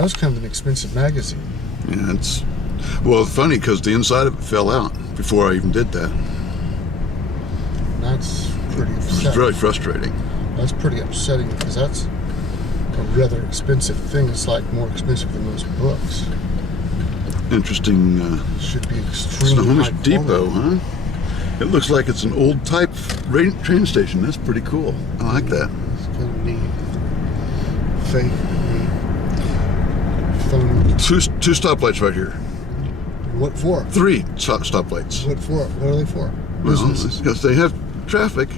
That was kind of an expensive magazine. Yeah, it's well funny because the inside of it fell out before I even did that. That's pretty It was upsetting. very frustrating. That's pretty upsetting because that's a rather expensive thing. It's like more expensive than most books. Interesting. Should be extremely Snohomish high Depot, quality. huh? It looks like it's an old type train station. That's pretty cool. I like that. It's kind of neat. Fake neat. Phony. Two stoplights right here. What for? 3 stoplights. What for? What are they for? Well, Business. because they have traffic.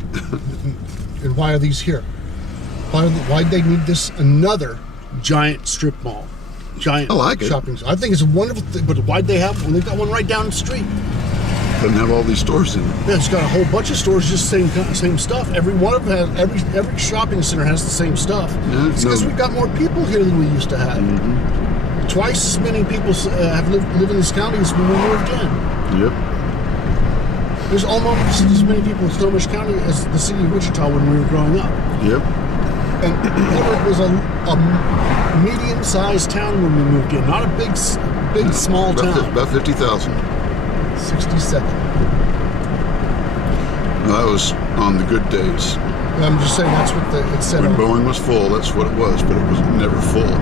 And why are these here? Why'd they need this another giant strip mall? Giant I like it. shopping. I think it's a wonderful thing, but why'd they have one? They've got one right down the street. Doesn't have all these stores in it. Yeah, it's got a whole bunch of stores, just same stuff. Every one of them has every shopping center has the same stuff. Yeah, it's because we've got more people here than we used to have. Mm-hmm. Twice as many people have live in this county as when we moved in. Yep. There's almost as many people in Snohomish County as the city of Wichita when we were growing up. Yep. And Everett was a medium-sized town when we moved in, not a big small town. About 50,000. 67. No, that was on the good days. And I'm just saying that's what it said. When Boeing was full, that's what it was, but it was never full.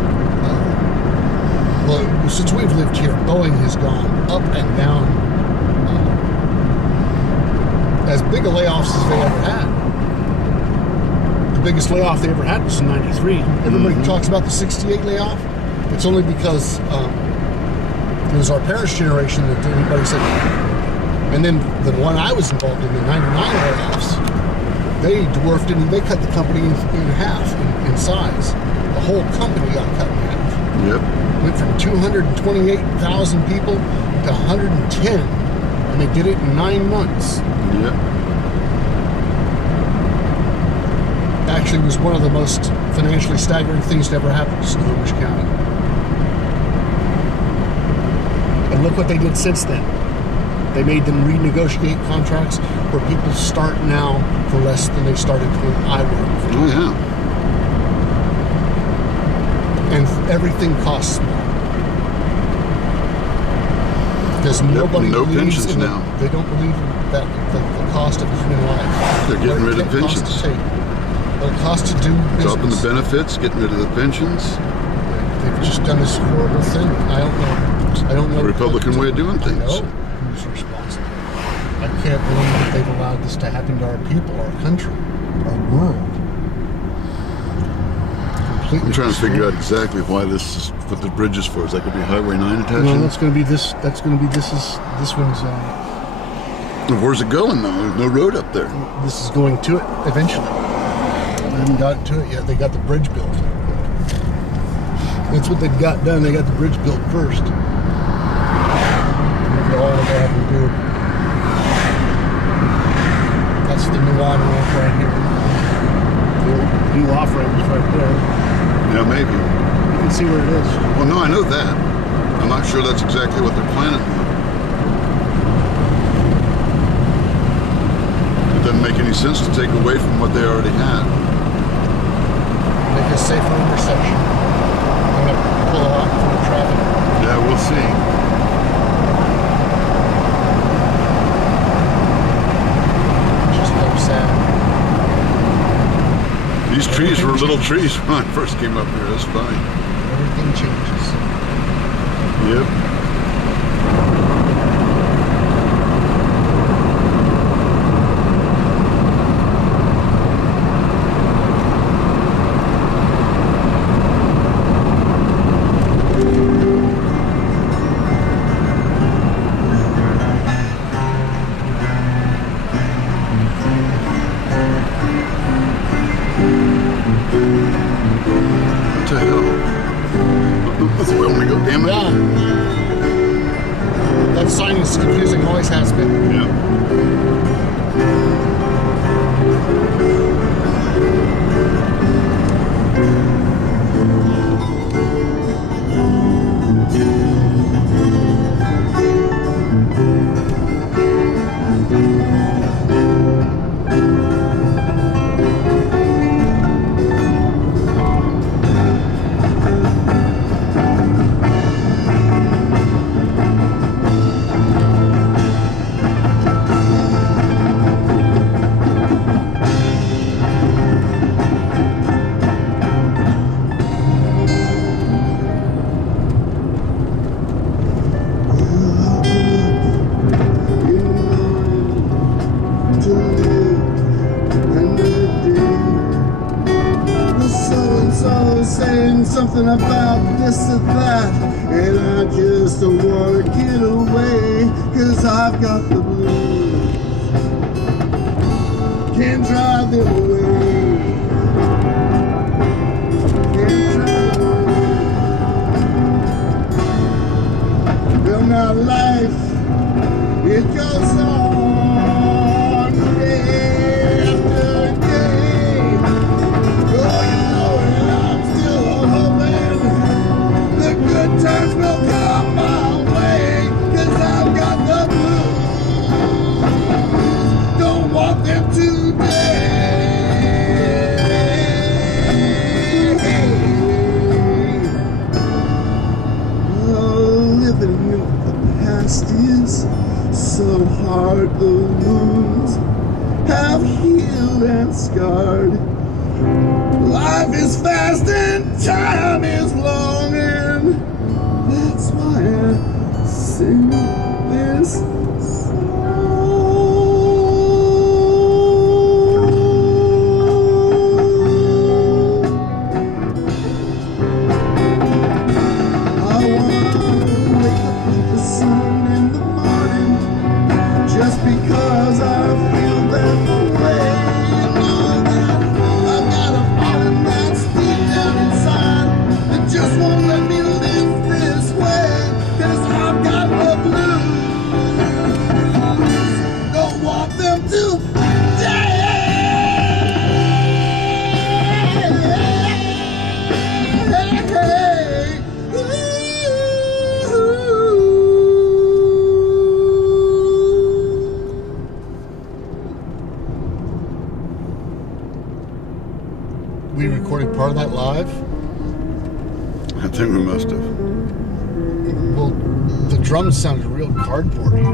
Well, since we've lived here, Boeing has gone up and down. As big a layoffs as they ever had. The biggest layoff they ever had was in '93. Everybody talks about the '68 layoff. It's only because it was our parents' generation that anybody said. And then the one I was involved in, the '99 layoffs, they dwarfed it and they cut the company in half in size. The whole company got cut in half. Yep. Went from 228,000 people to 110, and they did it in 9 months. Yep. Actually, was one of the most financially staggering things to ever happen to Snohomish County. And look what they did since then. They made them renegotiate contracts where people start now for less than they started when I worked. Oh, yeah. And everything costs more. Because nobody no believes pensions in now. They don't believe in that the cost of human life. They're getting rid of What it costs pensions. to take, what it costs to do business. Dropping the benefits, getting rid of the pensions. They've just done this horrible thing. I don't know. The Republican way of doing I things. know who's responsible. I can't believe that they've allowed this to happen to our people, our country, our world. Completely. I'm trying to figure out exactly why this is what the bridge is for. Is that going to be Highway 9 attaching? No, that's going to be this. That's going to be this one's. Where's it going though? There's no road up there. This is going to it eventually. They haven't gotten to it yet. They got the bridge built. That's what they've got done. They got the bridge built first. Look at all they have to do. That's the new on-ramp right here. The new off-ramp is right there. Yeah, maybe. You can see where it is. Well, no, I know that. I'm not sure that's exactly what they're planning. It doesn't make any sense to take away from what they already had. Make a safer intersection. I'm going to pull off for the traffic. Yeah, we'll see. Just so sad. These trees were little trees when I first came up here. That's funny. Everything changes. Yep. What the hell? That's the way I want to go, damn it. Yeah. That sign is confusing, always has been. Yeah. about this or that, and I just don't wanna get away, 'cause I've got the blues. Can't drive them away. Can't drive them away. Well, now life, it goes on day after day. Oh, you know it, I'm still hoping the good times will come my way, 'cause I've got the blues. Don't want them today. Oh, living in the past is so hard. The wounds have healed and scarred. Life is fast and time is long, and that's why I sing this because I feel that way. You know that I've got a falling that's deep down inside that just won't let me live this way, 'cause I've got the blues. Don't want them to We recorded part of that live. I think we must have. Well, the drums sounded real cardboardy.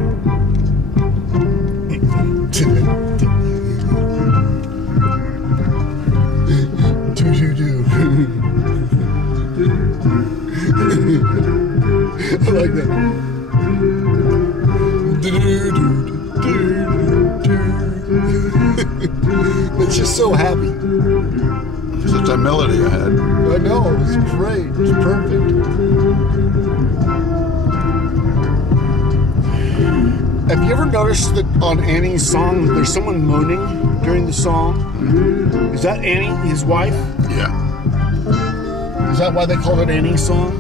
I like that. It's just so happy. It's just that melody I had. I know, it was great. It was perfect. Have you ever noticed that on Annie's song, there's someone moaning during the song? Mm-hmm. Is that Annie, his wife? Yeah. Is that why they call it Annie's song?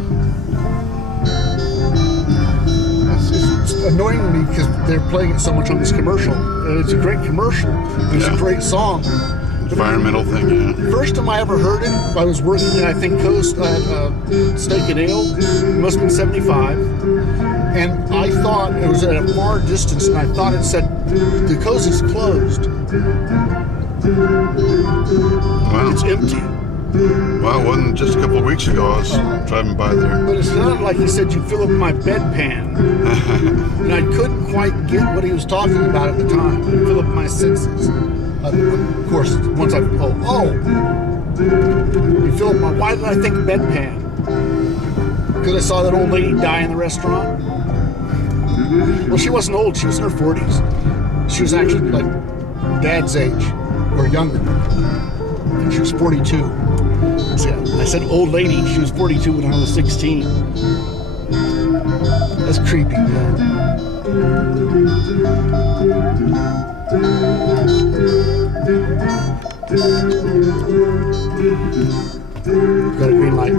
It's annoying to me because they're playing it so much on this commercial. And it's a great commercial. It's a great song. Environmental thing, yeah. First time I ever heard it, I was working at, I think, Coast at Steak and Ale. It must have been 75. And I thought it was at a far distance, and I thought it said, the Coast is closed. Wow. It's empty. Well, it wasn't just a couple of weeks ago I was driving by there. But it's not like he said, you fill up my bedpan. And I couldn't quite get what he was talking about at the time. Fill up my senses. Of course, once you fill up my, why did I think bedpan? Because I saw that old lady die in the restaurant. Well, she wasn't old, she was in her 40s. She was actually like Dad's age, or younger. I think she was 42. So, I said old lady, she was 42 when I was 16. That's creepy, man. Got a green light.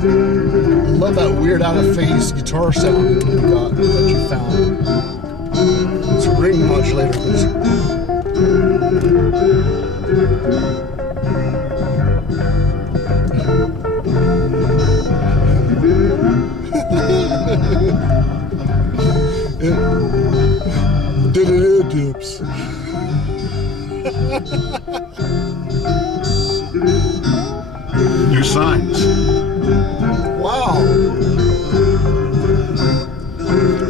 I love that weird out of phase guitar sound that you found. It's a ring modulator. Dips. New signs. Wow.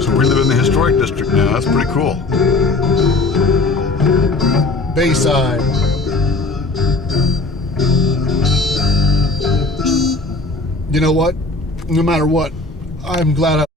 So we live in Park District now. That's pretty cool. Bayside. You know what? No matter what, I'm glad I